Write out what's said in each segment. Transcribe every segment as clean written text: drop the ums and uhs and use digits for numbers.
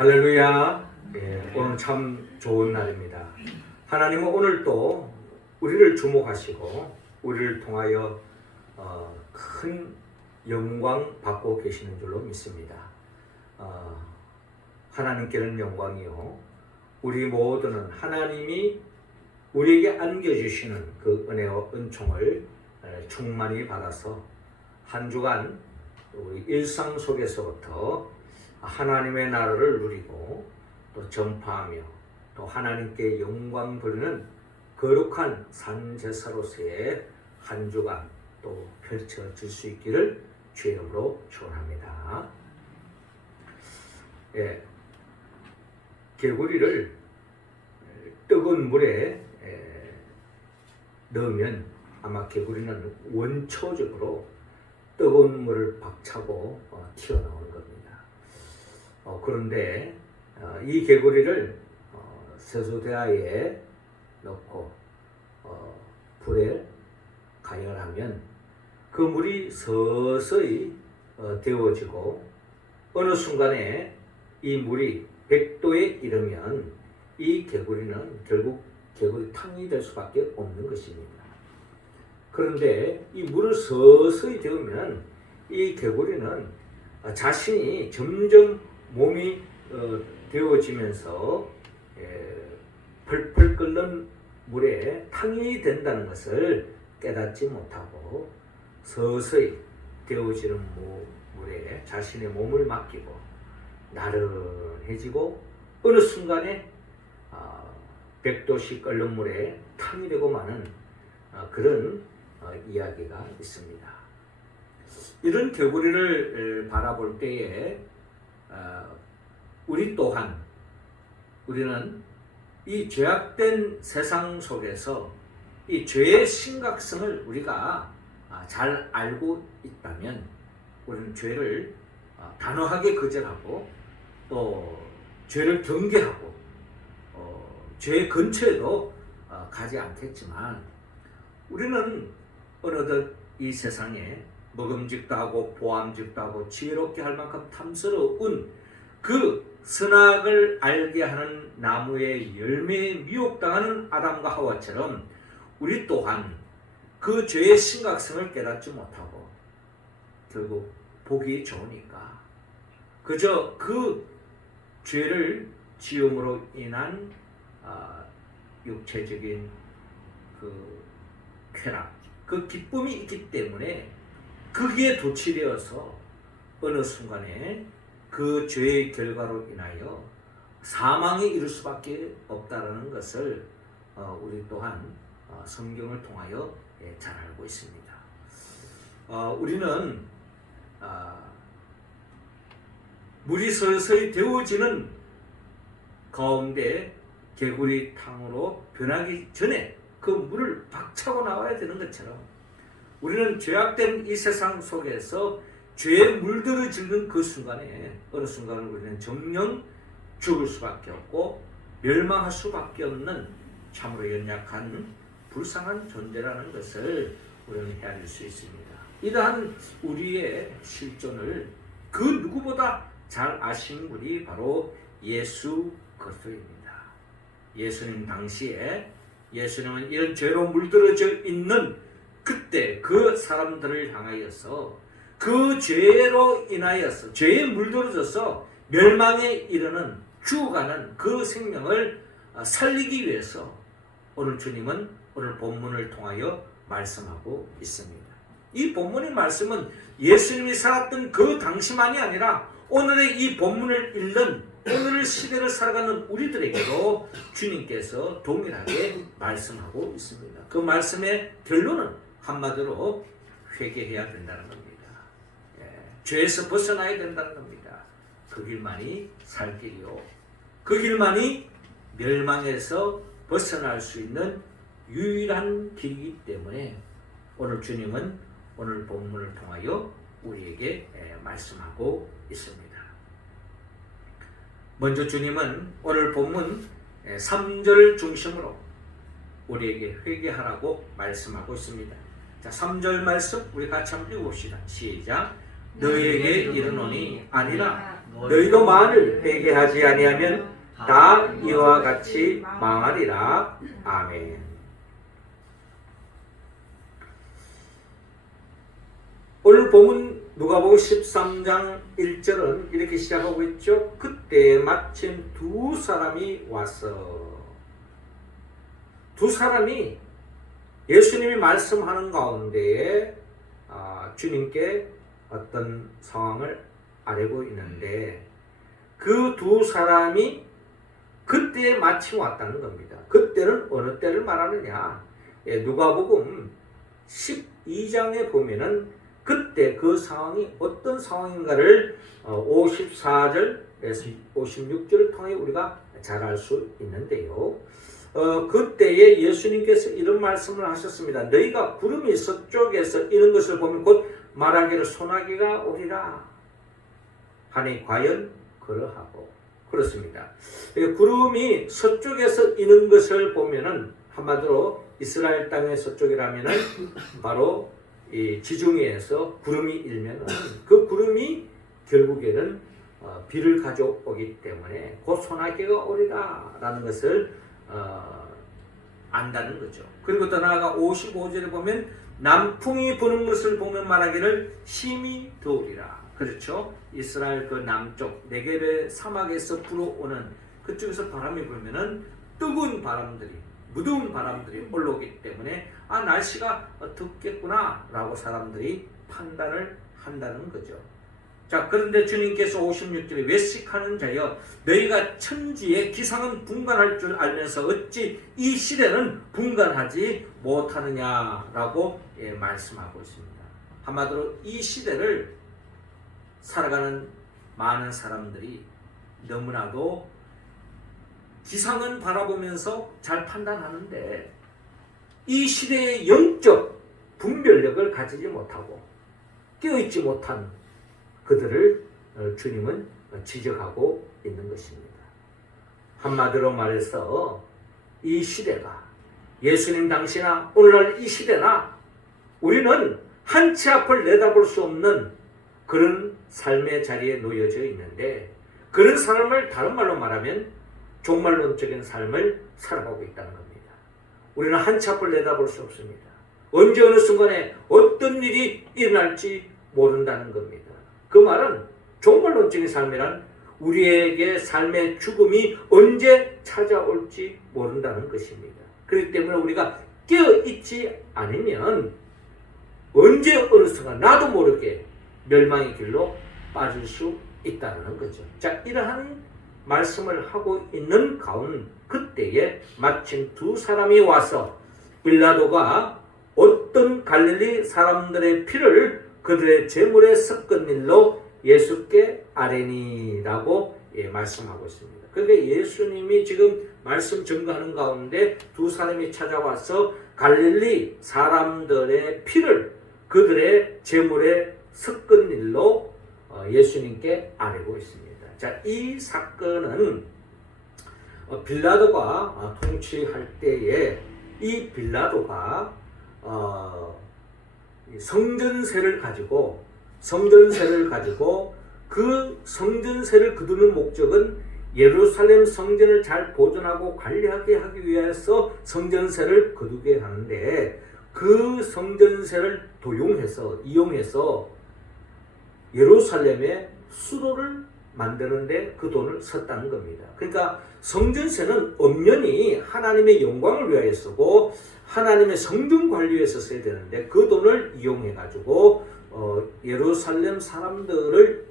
할렐루야. 오늘 참 좋은 날입니다. 하나님은 오늘 또 우리를 주목하시고 우리를 통하여 큰 영광 받고 계시는 줄로 믿습니다. 하나님께는 영광이요, 우리 모두는 하나님이 우리에게 안겨주시는 그 은혜와 은총을 충만히 받아서 한 주간 우리 일상 속에서부터 하나님의 나라를 누리고 또 전파하며 또 하나님께 영광 돌리는 거룩한 산제사로서의 한 주간 또 펼쳐질 수 있기를 주의 이름으로 축원합니다. 개구리를 뜨거운 물에 넣으면 아마 개구리는 원초적으로 뜨거운 물을 박차고 튀어나오는 겁니다. 그런데 이 개구리를 세수대야에 넣고 불에 가열하면 그 물이 서서히 데워지고 어느 순간에 이 물이 100도에 이르면 이 개구리는 결국 개구리탕이 될 수밖에 없는 것입니다. 그런데 이 물을 서서히 데우면 이 개구리는 자신이 점점 몸이 데워지면서 펄펄 끓는 물에 탕이 된다는 것을 깨닫지 못하고 서서히 데워지는 물에 자신의 몸을 맡기고 나른해지고 어느 순간에 100도씩 끓는 물에 탕이 되고 마는 그런 이야기가 있습니다. 이런 개구리를 바라볼 때에 우리 또한 우리는 이 죄악된 세상 속에서 이 죄의 심각성을 우리가 잘 알고 있다면 우리는 죄를 단호하게 거절하고 또 죄를 경계하고 죄의 근처에도 가지 않겠지만 우리는 어느덧 이 세상에 먹음직도 하고 보암직도 하고 지혜롭게 할 만큼 탐스러운 그 선악을 알게 하는 나무의 열매에 미혹당하는 아담과 하와처럼 우리 또한 그 죄의 심각성을 깨닫지 못하고 결국 보기 좋으니까 그저 그 죄를 지음으로 인한 육체적인 그 쾌락, 그 기쁨이 있기 때문에 거기에 도취되어서 어느 순간에 그 죄의 결과로 인하여 사망에 이를 수밖에 없다는 것을 우리 또한 성경을 통하여 잘 알고 있습니다. 우리는 물이 서서히 데워지는 가운데 개구리탕으로 변하기 전에 그 물을 박차고 나와야 되는 것처럼 우리는 죄악된 이 세상 속에서 죄에 물들어지는 그 순간에 어느 순간은 우리는 정령 죽을 수밖에 없고 멸망할 수밖에 없는 참으로 연약한 불쌍한 존재라는 것을 우리는 헤아릴 수 있습니다. 이러한 우리의 실존을 그 누구보다 잘 아신 분이 바로 예수 그리스도입니다. 예수님 당시에 예수님은 이런 죄로 물들어져 있는 그때 그 사람들을 향하여서 그 죄로 인하여서 죄에 물들어져서 멸망에 이르는 죽어가는 그 생명을 살리기 위해서 오늘 주님은 오늘 본문을 통하여 말씀하고 있습니다. 이 본문의 말씀은 예수님이 살았던 그 당시만이 아니라 오늘의 이 본문을 읽는 오늘 시대를 살아가는 우리들에게도 주님께서 동일하게 말씀하고 있습니다. 그 말씀의 결론은 한마디로 회개해야 된다는 겁니다. 죄에서 벗어나야 된다는 겁니다. 그 길만이 살 길이요, 그 길만이 멸망에서 벗어날 수 있는 유일한 길이기 때문에 오늘 주님은 오늘 본문을 통하여 우리에게 말씀하고 있습니다. 먼저 주님은 오늘 본문 3절 중심으로 우리에게 회개하라고 말씀하고 있습니다. 자, 3절 말씀 우리 같이 한번 읽어봅시다. 시작. 너에게 이르노니 아니라 너희도 만일 회개하지 아니하면 다 이와 같이 망하리라. 아멘. 오늘 본문 누가복음 13장 1절은 이렇게 시작하고 있죠. 그때 마침 두 사람이 와서, 두 사람이 예수님이 말씀하는 가운데에 주님께 어떤 상황을 아뢰고 있는데, 그 두 사람이 그때에 마침 왔다는 겁니다. 그때는 어느 때를 말하느냐? 누가복음 12장에 보면은 그때 그 상황이 어떤 상황인가를 54절에서 56절을 통해 우리가 잘 알 수 있는데요. 그때에 예수님께서 이런 말씀을 하셨습니다. 너희가 구름이 서쪽에서 이런 것을 보면 곧 말하기를 소나기가 오리라 하니 과연 그러하고. 그렇습니다. 구름이 서쪽에서 이는 것을 보면은 한마디로 이스라엘 땅의 서쪽이라면은 바로 이 지중해에서 구름이 일면은 그 구름이 결국에는 비를 가져오기 때문에 곧 소나기가 오리라 라는 것을 안다는 거죠. 그리고 더 나아가 55절에 보면 남풍이 부는 것을 보면 말하기를 힘이 더우리라. 그렇죠? 이스라엘 그 남쪽 네게베 사막에서 불어오는 그쪽에서 바람이 불면은 뜨거운 바람들이, 무더운 바람들이 올라오기 때문에 날씨가 덥겠구나 라고 사람들이 판단을 한다는 거죠. 자, 그런데 주님께서 56절에 외식하는 자여 너희가 천지의 기상은 분간할 줄 알면서 어찌 이 시대는 분간하지 못하느냐라고 말씀하고 있습니다. 한마디로 이 시대를 살아가는 많은 사람들이 너무나도 기상은 바라보면서 잘 판단하는데 이 시대의 영적 분별력을 가지지 못하고 깨어있지 못한 그들을 주님은 지적하고 있는 것입니다. 한마디로 말해서 이 시대가 예수님 당시나 오늘날 이 시대나 우리는 한 치 앞을 내다볼 수 없는 그런 삶의 자리에 놓여져 있는데, 그런 삶을 다른 말로 말하면 종말론적인 삶을 살아가고 있다는 겁니다. 우리는 한 치 앞을 내다볼 수 없습니다. 언제 어느 순간에 어떤 일이 일어날지 모른다는 겁니다. 그 말은 종말론적인 삶이란 우리에게 삶의 죽음이 언제 찾아올지 모른다는 것입니다. 그렇기 때문에 우리가 깨어있지 않으면 언제 어느 순간 나도 모르게 멸망의 길로 빠질 수 있다는 거죠. 자, 이러한 말씀을 하고 있는 가운 그때에 마침 두 사람이 와서 빌라도가 어떤 갈릴리 사람들의 피를 그들의 제물에 섞은 일로 예수께 아뢰니라고 말씀하고 있습니다. 그러니까 예수님이 지금 말씀 전가하는 가운데 두 사람이 찾아와서 갈릴리 사람들의 피를 그들의 제물에 섞은 일로 예수님께 아뢰고 있습니다. 자, 이 사건은 빌라도가 통치할 때에 이 빌라도가 성전세를 가지고 그 성전세를 거두는 목적은 예루살렘 성전을 잘 보존하고 관리하게 하기 위해서 성전세를 거두게 하는데, 그 성전세를 이용해서 예루살렘의 수도를 만드는데 그 돈을 썼다는 겁니다. 그러니까 성전세는 엄연히 하나님의 영광을 위하여 쓰고 하나님의 성전 관리에 위해서 써야 되는데, 그 돈을 이용해 가지고 예루살렘 사람들을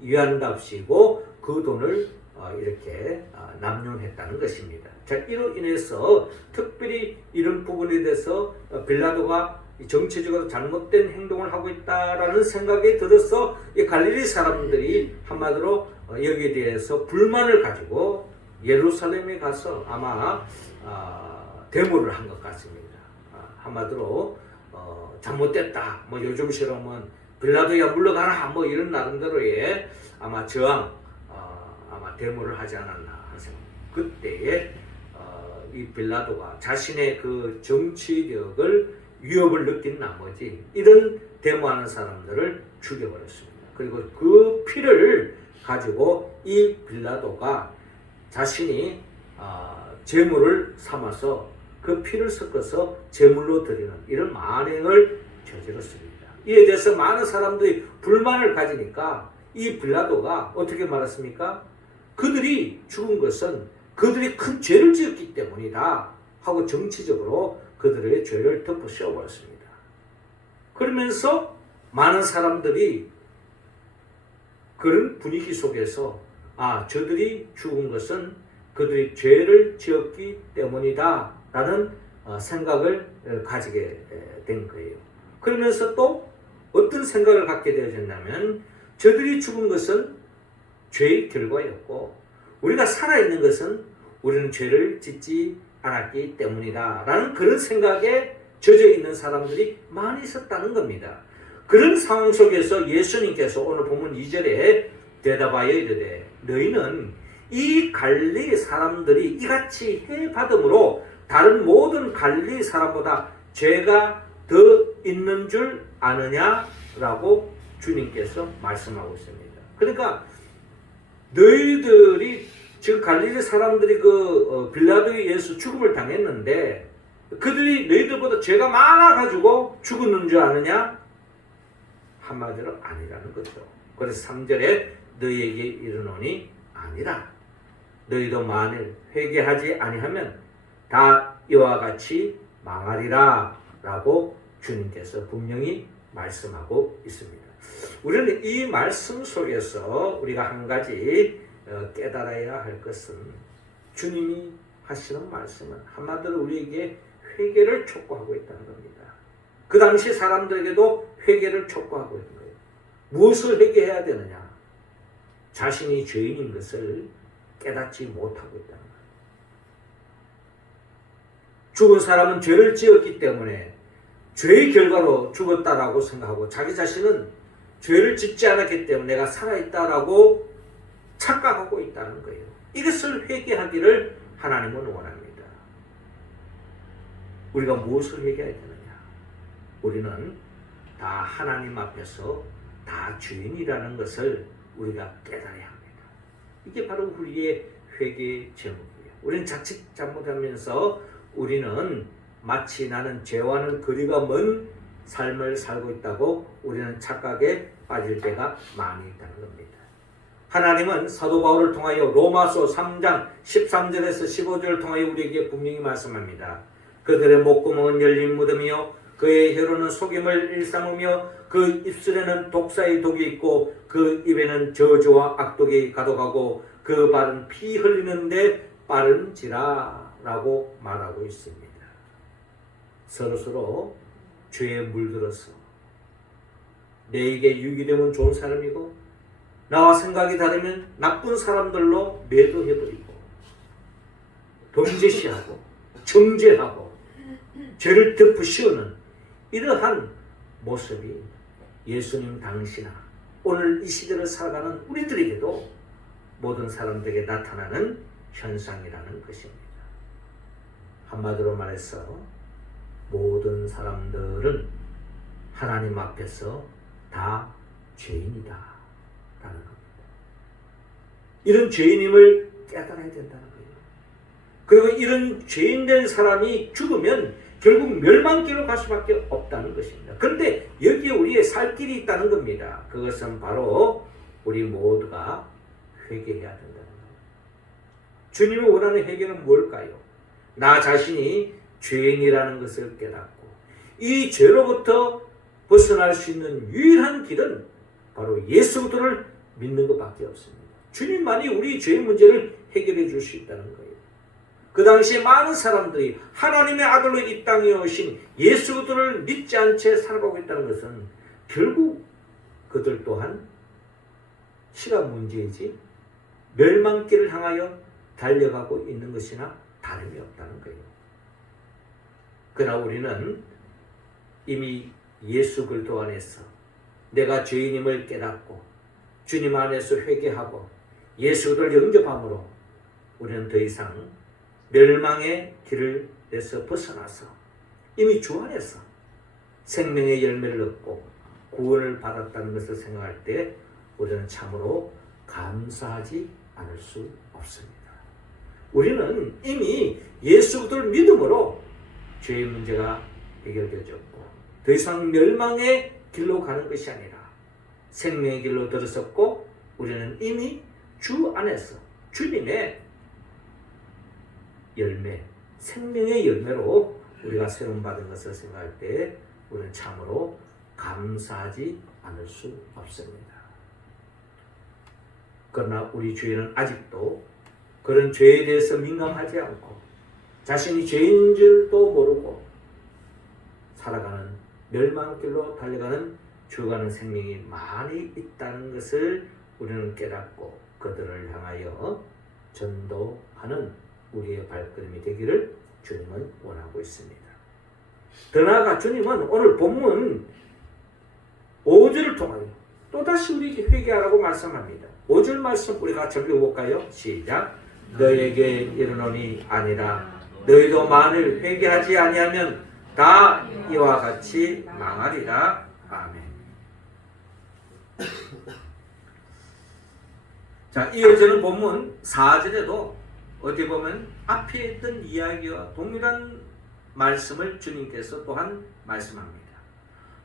위한답시고 그 돈을 이렇게 남용했다는 것입니다. 자, 이로 인해서 특별히 이런 부분에 대해서 빌라도가 정치적으로 잘못된 행동을 하고 있다라는 생각이 들어서 이 갈릴리 사람들이 한마디로 여기에 대해서 불만을 가지고 예루살렘에 가서 아마 데모를 한 것 같습니다. 한마디로 잘못됐다, 뭐 요즘처럼은 빌라도야 물러가라, 뭐 이런 나름대로의 아마 저항, 아마 데모를 하지 않았나 하는 생각. 그때에 이 빌라도가 자신의 그 정치력을 위협을 느낀 나머지 이런 데모하는 사람들을 죽여버렸습니다. 그리고 그 피를 가지고 이 빌라도가 자신이 제물을 삼아서 그 피를 섞어서 제물로 드리는 이런 만행을 저질렀습니다. 이에 대해서 많은 사람들이 불만을 가지니까 이 빌라도가 어떻게 말했습니까? 그들이 죽은 것은 그들이 큰 죄를 지었기 때문이다 하고 정치적으로 그들의 죄를 덮어 씌워버렸습니다. 그러면서 많은 사람들이 그런 분위기 속에서 저들이 죽은 것은 그들이 죄를 지었기 때문이다 라는 생각을 가지게 된 거예요. 그러면서 또 어떤 생각을 갖게 되어졌냐면 저들이 죽은 것은 죄의 결과였고 우리가 살아있는 것은 우리는 죄를 짓지 않았기 때문이다 라는 그런 생각에 젖어 있는 사람들이 많이 있었다는 겁니다. 그런 상황 속에서 예수님께서 오늘 본문 2절에 대답하여 이르되 너희는 이 갈릴리 사람들이 이같이 해받음으로 다른 모든 갈릴리 사람보다 죄가 더 있는 줄 아느냐라고 주님께서 말씀하고 있습니다. 그러니까 너희들이 지금 갈릴리 사람들이 빌라도의 예수 죽음을 당했는데 그들이 너희들보다 죄가 많아가지고 죽었는 줄 아느냐? 한마디로 아니라는 거죠. 그래서 3절에 너희에게 이르노니 아니라 너희도 만일 회개하지 아니하면 다 이와 같이 망하리라 라고 주님께서 분명히 말씀하고 있습니다. 우리는 이 말씀 속에서 우리가 한 가지 깨달아야 할 것은 주님이 하시는 말씀은 한마디로 우리에게 회개를 촉구하고 있다는 겁니다. 그 당시 사람들에게도 회개를 촉구하고 있는 거예요. 무엇을 회개해야 되느냐? 자신이 죄인인 것을 깨닫지 못하고 있다는 거예요. 죽은 사람은 죄를 지었기 때문에 죄의 결과로 죽었다라고 생각하고 자기 자신은 죄를 짓지 않았기 때문에 내가 살아있다라고 착각하고 있다는 거예요. 이것을 회개하기를 하나님은 원합니다. 우리가 무엇을 회개해야 되느냐? 우리는 다 하나님 앞에서 다 죄인이라는 것을 우리가 깨달아야 합니다. 이게 바로 우리의 회개 제목이에요. 우리는 자칫 잘못하면서 우리는 마치 나는 죄와는 거리가 먼 삶을 살고 있다고 우리는 착각에 빠질 때가 많이 있다는 겁니다. 하나님은 사도 바울을 통하여 로마서 3장 13절에서 15절을 통하여 우리에게 분명히 말씀합니다. 그들의 목구멍은 열린 무덤이요 그의 혀로는 속임을 일삼으며 그 입술에는 독사의 독이 있고 그 입에는 저주와 악독이 가득하고 그 발은 피 흘리는데 빠른지라 라고 말하고 있습니다. 서로서로 죄에 물들어서 내게 유익이 되면 좋은 사람이고 나와 생각이 다르면 나쁜 사람들로 매도해버리고 범죄시하고 정죄하고 죄를 덮어 씌우는 이러한 모습이 예수님 당시나 오늘 이 시대를 살아가는 우리들에게도 모든 사람들에게 나타나는 현상이라는 것입니다. 한마디로 말해서 모든 사람들은 하나님 앞에서 다 죄인이다 라는 겁니다. 이런 죄인임을 깨달아야 된다는 거예요. 그리고 이런 죄인된 사람이 죽으면 결국 멸망길로 갈 수밖에 없다는 것입니다. 그런데 여기에 우리의 살 길이 있다는 겁니다. 그것은 바로 우리 모두가 회개해야 된다는 겁니다. 주님이 원하는 회개는 뭘까요? 나 자신이 죄인이라는 것을 깨닫고 이 죄로부터 벗어날 수 있는 유일한 길은 바로 예수 그리스도를 믿는 것밖에 없습니다. 주님만이 우리 죄의 문제를 해결해 줄 수 있다는 거예요. 그 당시에 많은 사람들이 하나님의 아들로 이 땅에 오신 예수 그리스도를 믿지 않은 채 살아가고 있다는 것은 결국 그들 또한 시간 문제이지 멸망길을 향하여 달려가고 있는 것이나 다름이 없다는 거예요. 그러나 우리는 이미 예수 그리스도 안에서 내가 죄인임을 깨닫고 주님 안에서 회개하고 예수 그리스도를 영접함으로 우리는 더 이상 멸망의 길을 내서 벗어나서 이미 주 안에서 생명의 열매를 얻고 구원을 받았다는 것을 생각할 때 우리는 참으로 감사하지 않을 수 없습니다. 우리는 이미 예수 그리스도를 믿음으로 죄의 문제가 해결되어졌고 더 이상 멸망의 길로 가는 것이 아니라 생명의 길로 들어섰고 우리는 이미 주 안에서 주님의 열매, 생명의 열매로 우리가 세움 받은 것을 생각할 때 우리는 참으로 감사하지 않을 수 없습니다. 그러나 우리 주위는 아직도 그런 죄에 대해서 민감하지 않고 자신이 죄인 줄도 모르고 살아가는 멸망길로 달려가는 죽어가는 생명이 많이 있다는 것을 우리는 깨닫고 그들을 향하여 전도하는 우리의 발걸음이 되기를 주님은 원하고 있습니다. 더 나아가 주님은 오늘 본문 5절을 통하여 또다시 우리에게 회개하라고 말씀합니다. 5절 말씀 우리 같이 읽어볼까요? 시작. 너에게 이르노니 아니라 너희도 만일 회개하지 아니하면 다 이와 같이 망하리라. 아멘. 자, 이어지는 본문 4절에도 어디 보면 앞에 있던 이야기와 동일한 말씀을 주님께서 또한 말씀합니다.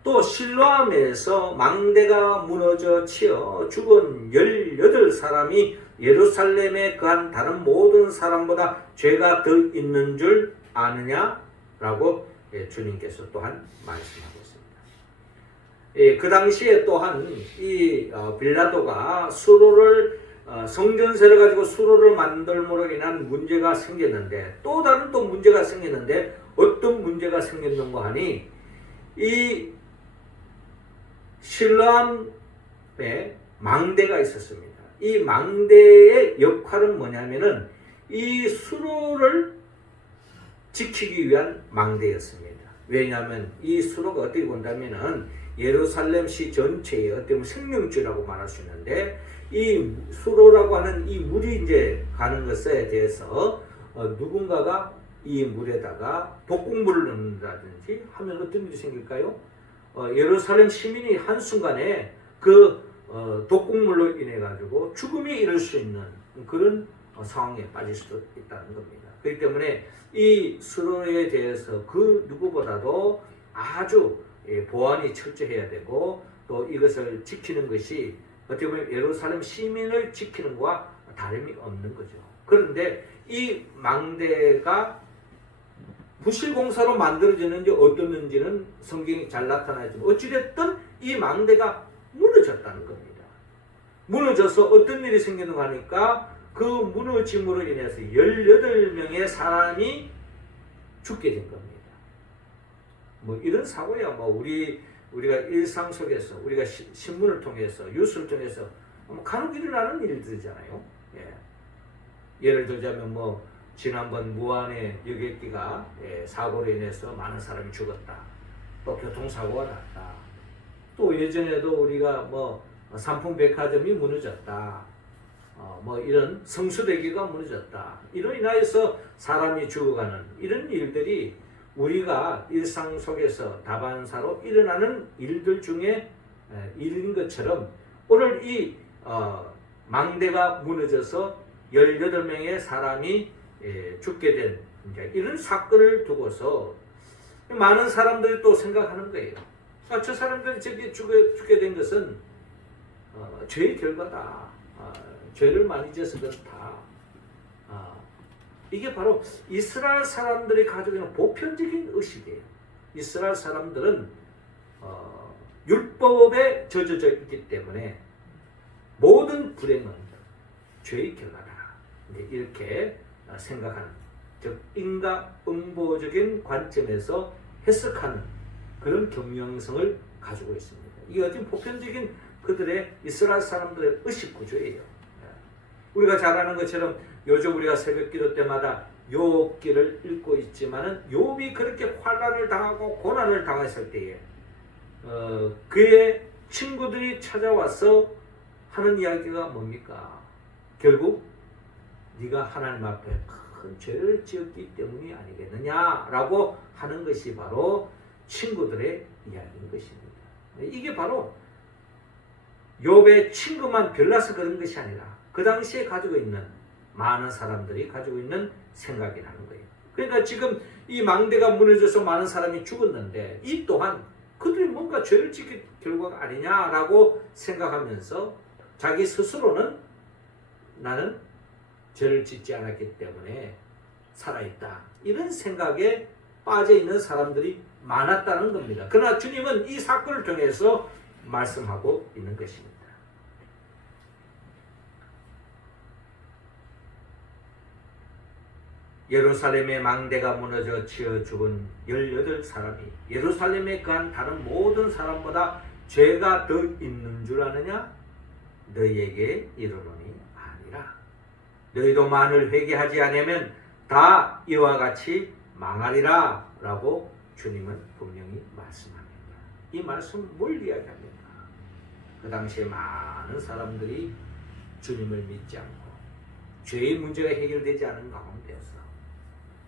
또 실로암에서 망대가 무너져 치어 죽은 18사람이 예루살렘에 거한 다른 모든 사람보다 죄가 더 있는 줄 아느냐라고 주님께서 또한 말씀하고 있습니다. 그 당시에 또한 이 빌라도가 수로를 성전세를 가지고 수로를 만들므로 인한 문제가 생겼는데 또 다른 또 문제가 생겼는데 어떤 문제가 생겼는가 하니 이 실로암에 망대가 있었습니다. 이 망대의 역할은 뭐냐면은 이 수로를 지키기 위한 망대였습니다. 왜냐하면 이 수로가 어떻게 본다면은 예루살렘시 전체의 어떤 생명줄이라고 말할 수 있는데 이 수로라고 하는 이 물이 이제 가는 것에 대해서 누군가가 이 물에다가 독극물을 넣는다든지 하면 어떤 일이 생길까요? 예루살렘 시민이 한순간에 그 독극물로 인해 가지고 죽음이 이를 수 있는 그런 상황에 빠질 수도 있다는 겁니다. 그렇기 때문에 이 수로에 대해서 그 누구보다도 아주 보안이 철저해야 되고 또 이것을 지키는 것이 어떻게 보면 예루살렘 시민을 지키는 것과 다름이 없는 거죠. 그런데 이 망대가 부실공사로 만들어졌는지 어떻는지는 성경이 잘 나타나지만 어찌됐든 이 망대가 무너졌다는 겁니다. 무너져서 어떤 일이 생기는가 하니까 그 무너짐으로 인해서 18명의 사람이 죽게 된 겁니다. 뭐 이런 사고야 우리가 일상 속에서 우리가 신문을 통해서 뉴스를 통해서 간혹 일어나는 일들이잖아요. 예를 들자면 지난번 무안의 여객기가 사고로 인해서 많은 사람이 죽었다. 또 교통사고가 났다. 또 예전에도 우리가 삼풍백화점이 무너졌다. 이런 성수대교가 무너졌다. 이로 인하여서 사람이 죽어가는 이런 일들이 우리가 일상 속에서 다반사로 일어나는 일들 중에 일인 것처럼 오늘 이 망대가 무너져서 18명의 사람이 죽게 된 이런 사건을 두고서 많은 사람들이 또 생각하는 거예요. 저 사람들이 저기 죽게 된 것은 죄의 결과다. 죄를 많이 지어서 그렇다. 이게 바로 이스라엘 사람들이 가지고 있는 보편적인 의식이에요. 이스라엘 사람들은 율법에 젖어져 있기 때문에 모든 불행은 죄의 결과다. 이렇게 생각하는, 즉 인과응보적인 관점에서 해석하는 그런 경영성을 가지고 있습니다. 이게 어떤 보편적인 그들의 이스라엘 사람들의 의식 구조예요. 우리가 잘 아는 것처럼 요즘 우리가 새벽기도 때마다 욥기를 읽고 있지만은 욥이 그렇게 환난을 당하고 고난을 당했을 때에 그의 친구들이 찾아와서 하는 이야기가 뭡니까? 결국 네가 하나님 앞에 큰 죄를 지었기 때문이 아니겠느냐라고 하는 것이 바로 친구들의 이야기인 것입니다. 이게 바로 욥의 친구만 별나서 그런 것이 아니라 그 당시에 가지고 있는 많은 사람들이 가지고 있는 생각이라는 거예요. 그러니까 지금 이 망대가 무너져서 많은 사람이 죽었는데 이 또한 그들이 뭔가 죄를 짓기 결과가 아니냐라고 생각하면서 자기 스스로는 나는 죄를 짓지 않았기 때문에 살아있다. 이런 생각에 빠져있는 사람들이 많았다는 겁니다. 그러나 주님은 이 사건을 통해서 말씀하고 있는 것입니다. 예루살렘의 망대가 무너져 치어 죽은 18사람이 예루살렘에 거한 다른 모든 사람보다 죄가 더 있는 줄 아느냐? 너희에게 이르노니 아니라. 너희도 만일 회개하지 않으면 다 이와 같이 망하리라 라고 주님은 분명히 말씀합니다. 이 말씀 뭘 이야기합니까? 그 당시에 많은 사람들이 주님을 믿지 않고 죄의 문제가 해결되지 않은 가운데서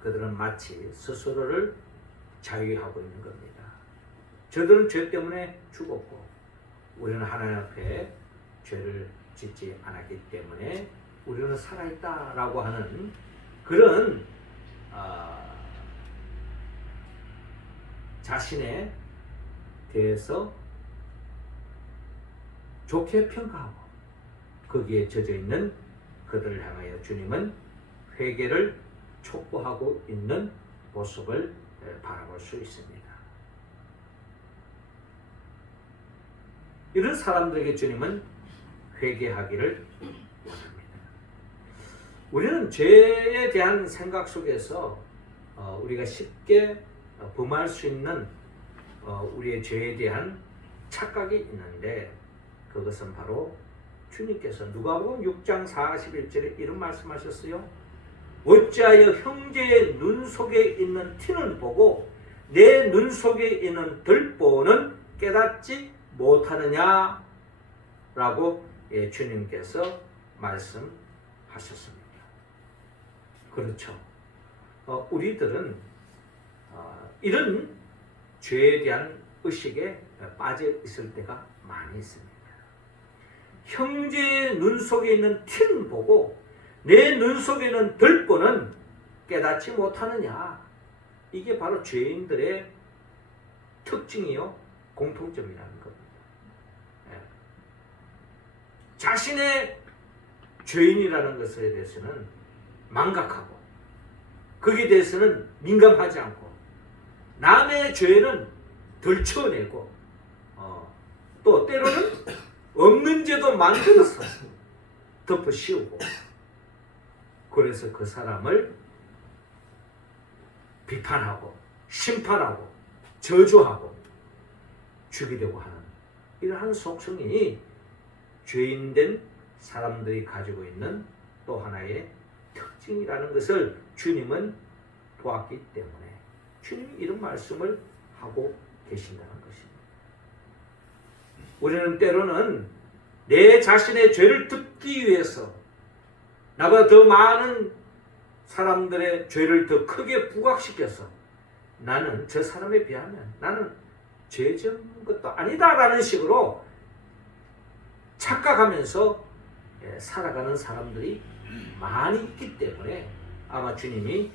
그들은 마치 스스로를 자유하고 있는 겁니다. 저들은 죄 때문에 죽었고 우리는 하나님 앞에 죄를 짓지 않았기 때문에 우리는 살아있다라고 하는 그런 자신에 대해서 좋게 평가하고 거기에 젖어있는 그들을 향하여 주님은 회개를 촉구하고 있는 모습을 바라볼 수 있습니다. 이런 사람들에게 주님은 회개하기를 원합니다. 우리는 죄에 대한 생각 속에서 우리가 쉽게 범할 수 있는 우리의 죄에 대한 착각이 있는데 그것은 바로 주님께서 누가복음 6장 41절에 이런 말씀하셨어요. 어찌하여 형제의 눈 속에 있는 티는 보고 내 눈 속에 있는 들보는 깨닫지 못하느냐 라고 주님께서 말씀하셨습니다. 그렇죠. 우리들은 이런 죄에 대한 의식에 빠져 있을 때가 많이 있습니다. 형제의 눈 속에 있는 티는 보고 내 눈 속에는 들보는 깨닫지 못하느냐. 이게 바로 죄인들의 특징이요 공통점이라는 겁니다. 자신의 죄인이라는 것에 대해서는 망각하고 거기에 대해서는 민감하지 않고 남의 죄는 덜쳐내고 또 때로는 없는 죄도 만들어서 덮어씌우고 그래서 그 사람을 비판하고 심판하고 저주하고 죽이려고 하는 이러한 속성이 죄인된 사람들이 가지고 있는 또 하나의 특징이라는 것을 주님은 보았기 때문에 주님이 이런 말씀을 하고 계신다는 것입니다. 우리는 때로는 내 자신의 죄를 덮기 위해서 나보다 더 많은 사람들의 죄를 더 크게 부각시켜서 나는 저 사람에 비하면 나는 죄 지은 것도 아니다라는 식으로 착각하면서 살아가는 사람들이 많이 있기 때문에 아마 주님이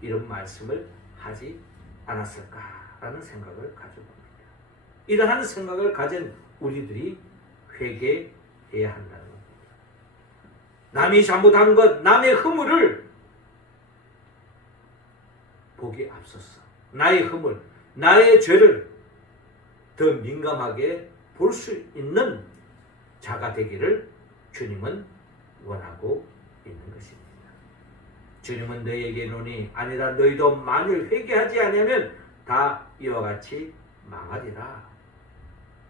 이런 말씀을 하지 않았을까라는 생각을 가져봅니다. 이러한 생각을 가진 우리들이 회개해야 한다는 겁니다. 남이 잘못한 것, 남의 허물을 보기 앞서서 나의 허물, 나의 죄를 더 민감하게 볼 수 있는 자가 되기를 주님은 원하고 있는 것입니다. 주님은 너희에게 이르노니 아니라 너희도 만일 회개하지 아니하면 다 이와 같이 망하리라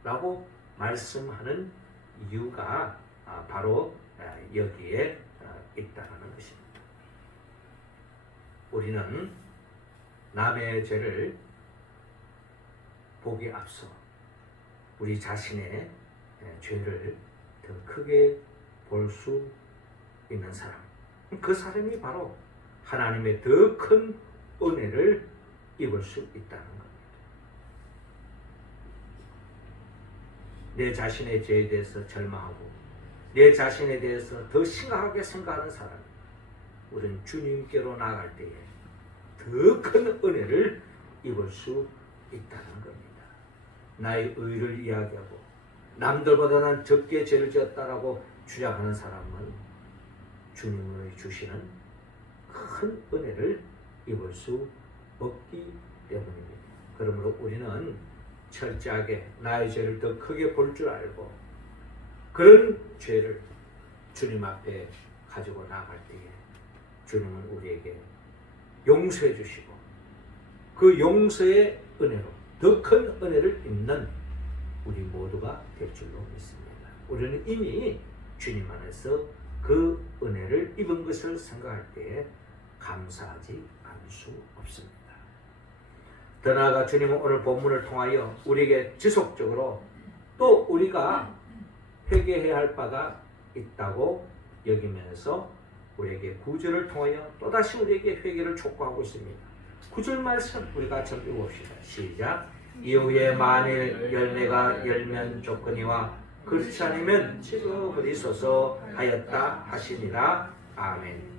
라고 말씀하는 이유가 바로 여기에 있다는 것입니다. 우리는 남의 죄를 보기 앞서 우리 자신의 죄를 더 크게 볼 수 있는 사람, 그 사람이 바로 하나님의 더 큰 은혜를 입을 수 있다는 겁니다. 내 자신의 죄에 대해서 절망하고 내 자신에 대해서 더 심각하게 생각하는 사람, 우리는 주님께로 나아갈 때에 더 큰 은혜를 입을 수 있다는 겁니다. 나의 의를 이야기하고 남들보다 난 적게 죄를 지었다라고 주장하는 사람은 주님의 주시는 큰 은혜를 입을 수 없기 때문입니다. 그러므로 우리는 철저하게 나의 죄를 더 크게 볼 줄 알고 그런 죄를 주님 앞에 가지고 나갈 때에 주님은 우리에게 용서해 주시고 그 용서의 은혜로 더 큰 은혜를 입는 우리 모두가 될 줄로 믿습니다. 우리는 이미 주님 안에서 그 은혜를 입은 것을 생각할 때에 감사하지 않을 수 없습니다. 더 나아가 주님은 오늘 본문을 통하여 우리에게 지속적으로 또 우리가 회개해야 할 바가 있다고 여기면서 우리에게 구절을 통하여 또다시 우리에게 회개를 촉구하고 있습니다. 구절 말씀 우리 같이 한번 읽어봅시다. 시작. 이후에 만일 열매가 열면 좋거니와 그렇지 않으면 찍어버리소서 하였다 하시니라. 아멘.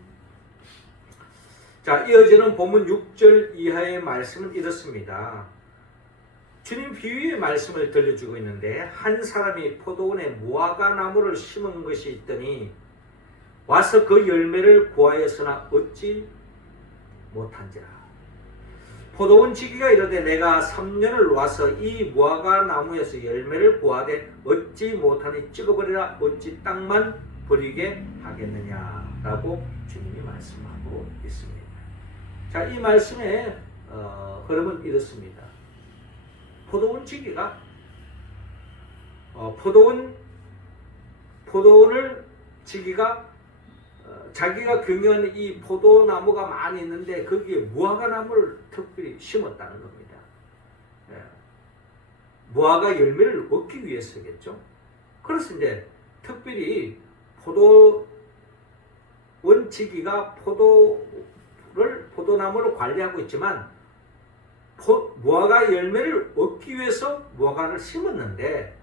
자, 이어지는 본문 6절 이하의 말씀은 이렇습니다. 주님 비유의 말씀을 들려주고 있는데 한 사람이 포도원에 무화과 나무를 심은 것이 있더니 와서 그 열매를 구하였으나 얻지 못한지라. 포도원 지기가 이르되 내가 3년을 와서 이 무화과 나무에서 열매를 구하되 얻지 못하니 찍어버리라. 어찌 땅만 버리게 하겠느냐라고 주님이 말씀하고 있습니다. 자, 이 말씀의 흐름은 이렇습니다. 포도원 지기가 포도원을 지기가 자기가 경영하는 이 포도나무가 많이 있는데 거기에 무화과 나무를 특별히 심었다는 겁니다. 예. 무화과 열매를 얻기 위해서겠죠. 그래서 이제 특별히 포도원 지기가 포도나무를 관리하고 있지만 무화과 열매를 얻기 위해서 무화과를 심었는데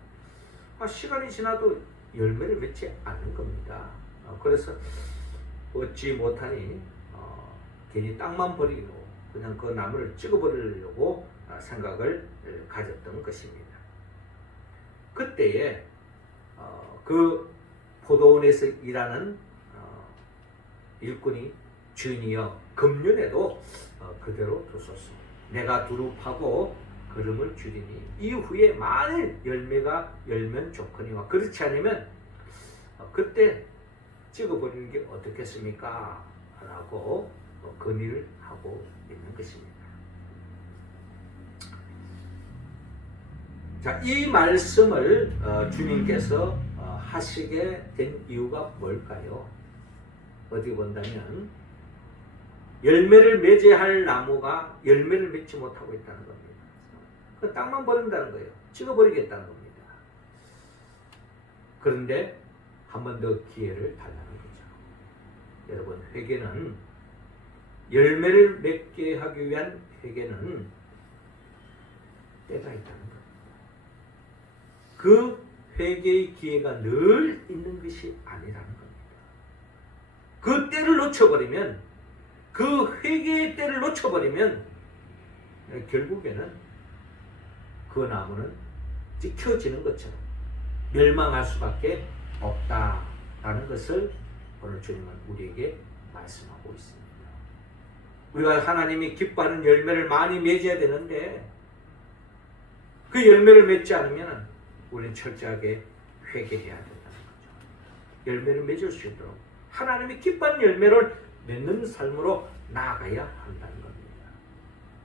시간이 지나도 열매를 맺지 않는 겁니다. 그래서 얻지 못하니 괜히 땅만 버리고 그냥 그 나무를 찍어버리려고 생각을 가졌던 것입니다. 그때에 그 포도원에서 일하는 일꾼이 주인이여 금년에도 그대로 두소서. 내가 두루 파고 걸음을 줄이니 이후에 만일 열매가 열면 좋거니와 그렇지 않으면 그때 찍어버리는 게 어떻겠습니까? 라고 건의를 하고 있는 것입니다. 자, 이 말씀을 주님께서 하시게 된 이유가 뭘까요? 어디 본다면 열매를 맺어야 할 나무가 열매를 맺지 못하고 있다는 겁니다. 그 땅만 버린다는 거예요. 찍어버리겠다는 겁니다. 그런데 한 번 더 기회를 달라는 거죠. 여러분, 회개는 열매를 맺게 하기 위한 회개는 때가 있다는 겁니다. 그 회개의 기회가 늘 있는 것이 아니라는 겁니다. 그 때를 놓쳐버리면 그 회개의 때를 놓쳐버리면 결국에는 그 나무는 찍혀지는 것처럼 멸망할 수밖에 없다라는 것을 오늘 주님은 우리에게 말씀하고 있습니다. 우리가 하나님이 기뻐하는 열매를 많이 맺어야 되는데 그 열매를 맺지 않으면 우리는 철저하게 회개해야 된다는 거죠. 열매를 맺을 수 있도록 하나님이 기뻐하는 열매를 맺는 삶으로 나아가야 한다는 겁니다.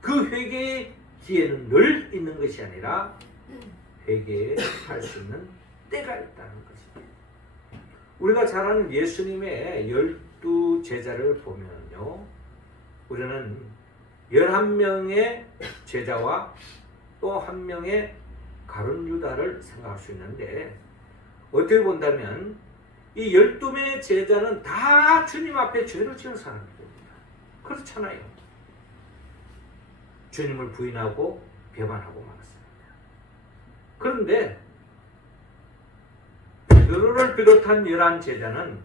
그 회개의 기회는 늘 있는 것이 아니라 회개할 수 있는 때가 있다는 것입니다. 우리가 잘 아는 예수님의 12제자를 보면요, 우리는 11명의 제자와 또 한 명의 가룟 유다를 생각할 수 있는데 어떻게 본다면 이 12명의 제자는 다 주님 앞에 죄를 지은 사람입니다. 그렇잖아요. 주님을 부인하고 배반하고 말았습니다. 그런데 베드로를 비롯한 11제자는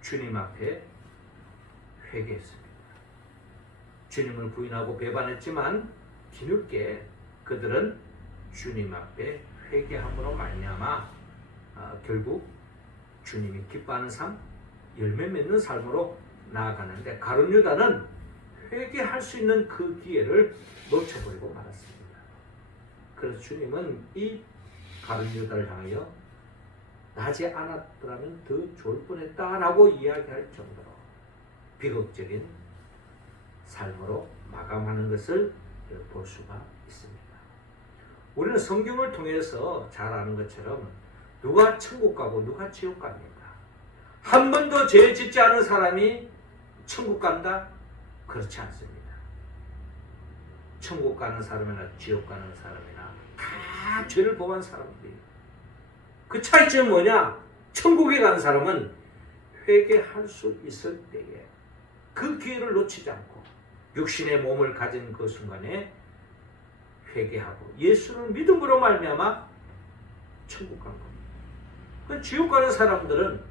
주님 앞에 회개했습니다. 주님을 부인하고 배반했지만 뒤늦게 그들은 주님 앞에 회개함으로 말미암아 결국 주님이 기뻐하는 삶, 열매 맺는 삶으로 나아가는데 가룟 유다는 회개할 수 있는 그 기회를 놓쳐버리고 말았습니다. 그래서 주님은 이 가룟 유다를 향하여 나지 않았더라면 더 좋을 뻔했다라고 이야기할 정도로 비극적인 삶으로 마감하는 것을 볼 수가 있습니다. 우리는 성경을 통해서 잘 아는 것처럼 누가 천국 가고 누가 지옥 갑니까? 한 번도 죄 짓지 않은 사람이 천국 간다? 그렇지 않습니다. 천국 가는 사람이나 지옥 가는 사람이나 다 죄를 범한 사람들이. 그 차이점은 뭐냐? 천국에 가는 사람은 회개할 수 있을 때에 그 기회를 놓치지 않고 육신의 몸을 가진 그 순간에 회개하고 예수를 믿음으로 말미암아 천국 간 겁니다. 그 지옥 가는 사람들은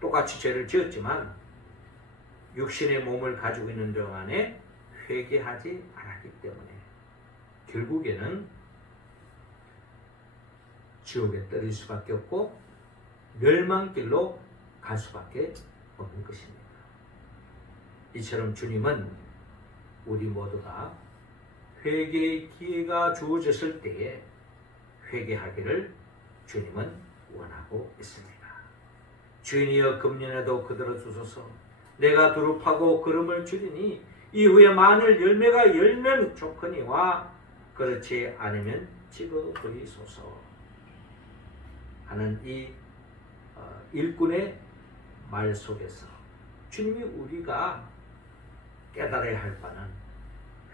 똑같이 죄를 지었지만 육신의 몸을 가지고 있는 동안에 회개하지 않았기 때문에 결국에는 지옥에 떨어질 수밖에 없고 멸망길로 갈 수밖에 없는 것입니다. 이처럼 주님은 우리 모두가 회개의 기회가 주어졌을 때에 회개하기를 주님은 원하고 있습니다. 주인이여 금년에도 그들을 주소서. 내가 두릅하고 걸음을 줄이니 이후에 만일 열매가 열면 좋거니와 그렇지 않으면 찍어버리소서 하는 이 일꾼의 말 속에서 주님이 우리가 깨달아야 할 바는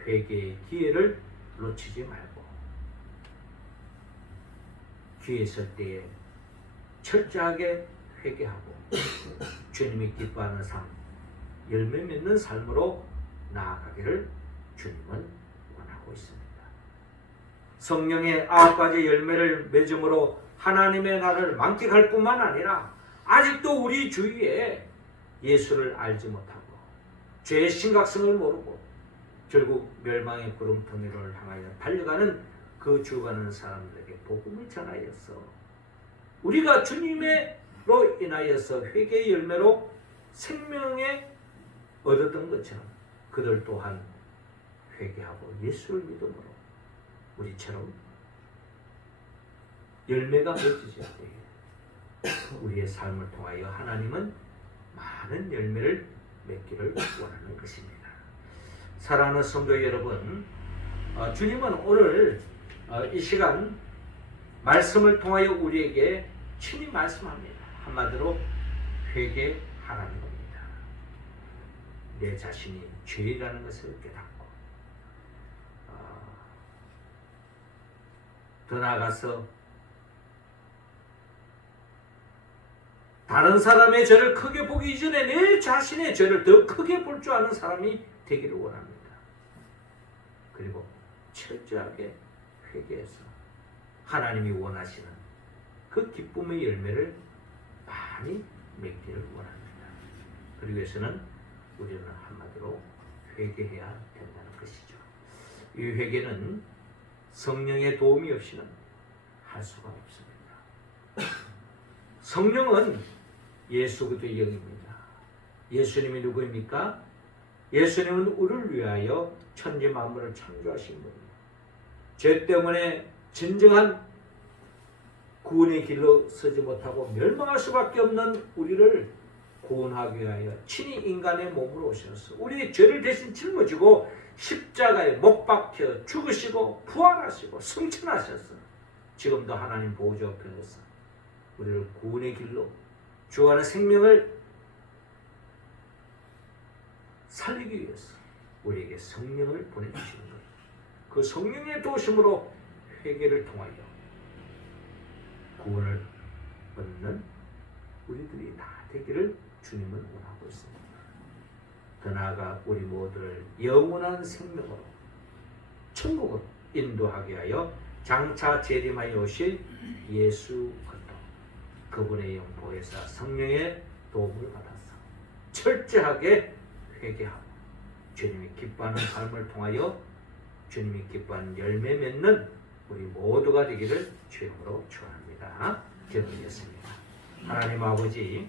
회개의 기회를 놓치지 말고 기회 있을 때에 철저하게 회개하고 주님이 기뻐하는 삶, 열매 맺는 삶으로 나아가기를 주님은 원하고 있습니다. 성령의 9가지 열매를 맺음으로 하나님의 나라를 만끽할 뿐만 아니라 아직도 우리 주위에 예수를 알지 못하고 죄의 심각성을 모르고 결국 멸망의 구름텅이를 향하여 달려가는 그 죽어가는 사람들에게 복음을 전하여서 우리가 주님으로 인하여서 회개의 열매로 생명에 얻었던 것처럼 그들 또한 회개하고 예수를 믿음으로 우리처럼 열매가 맺어질 때에 우리의 삶을 통하여 하나님은 많은 열매를 맺기를 원하는 것입니다. 사랑하는 성도 여러분, 주님은 오늘 이 시간 말씀을 통하여 우리에게 친히 말씀합니다. 한마디로 회개하라는 겁니다. 내 자신이 죄라는 것을 깨닫고 더 나아가서 다른 사람의 죄를 크게 보기 이전에 내 자신의 죄를 더 크게 볼 줄 아는 사람이 되기를 원합니다. 그리고 철저하게 회개해서 하나님이 원하시는 그 기쁨의 열매를 많이 맺기를 원합니다. 그리고 위해서는 우리는 한마디로 회개해야 된다는 것이죠. 이 회개는 성령의 도움이 없이는 할 수가 없습니다. 성령은 예수 그리스도의 영입니다. 예수님이 누구입니까? 예수님은 우리를 위하여 천지 만물을 창조하신 분입니다. 죄 때문에 진정한 구원의 길로 서지 못하고 멸망할 수밖에 없는 우리를 구원하기 위하여 친히 인간의 몸으로 오셔서 우리의 죄를 대신 짊어지고 십자가에 못 박혀 죽으시고 부활하시고 승천하셔서 지금도 하나님 보좌 옆에서 우리를 구원의 길로 주어가는 생명을 살리기 위해서 우리에게 성령을 보내주시는 거예요. 그 성령의 도심으로 회개를 통하여 구원을 얻는 우리들이 다 되기를 주님은 원하고 있습니다. 더 나아가 우리 모두를 영원한 생명으로 천국으로 인도하게 하여 장차 재림하여 오실 예수 그리스도 그분의 영보에서 성령의 도움을 받아서 철저하게 회개하고 주님이 기뻐하는 삶을 통하여 주님이 기뻐하는 열매 맺는 우리 모두가 되기를 주님으로 축원합니다. 기도드리겠습니다. 하나님 아버지,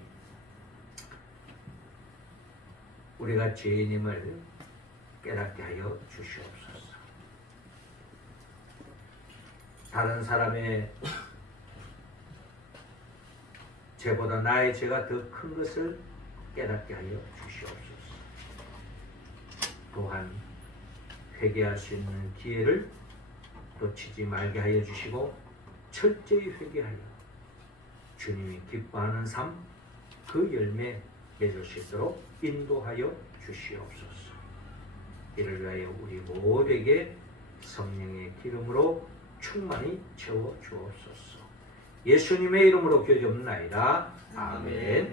우리가 죄인임을 깨닫게 하여 주시옵소서. 다른 사람의 죄보다 나의 죄가 더 큰 것을 깨닫게 하여 주시옵소서. 또한 회개할 수 있는 기회를 놓치지 말게 하여 주시고 철저히 회개하여 주님이 기뻐하는 삶, 그 열매 맺을 수 있도록 인도하여 주시옵소서. 이를 위하여 우리 모두에게 성령의 기름으로 충만히 채워 주옵소서. 예수님의 이름으로 기도드리옵나이다. 아멘.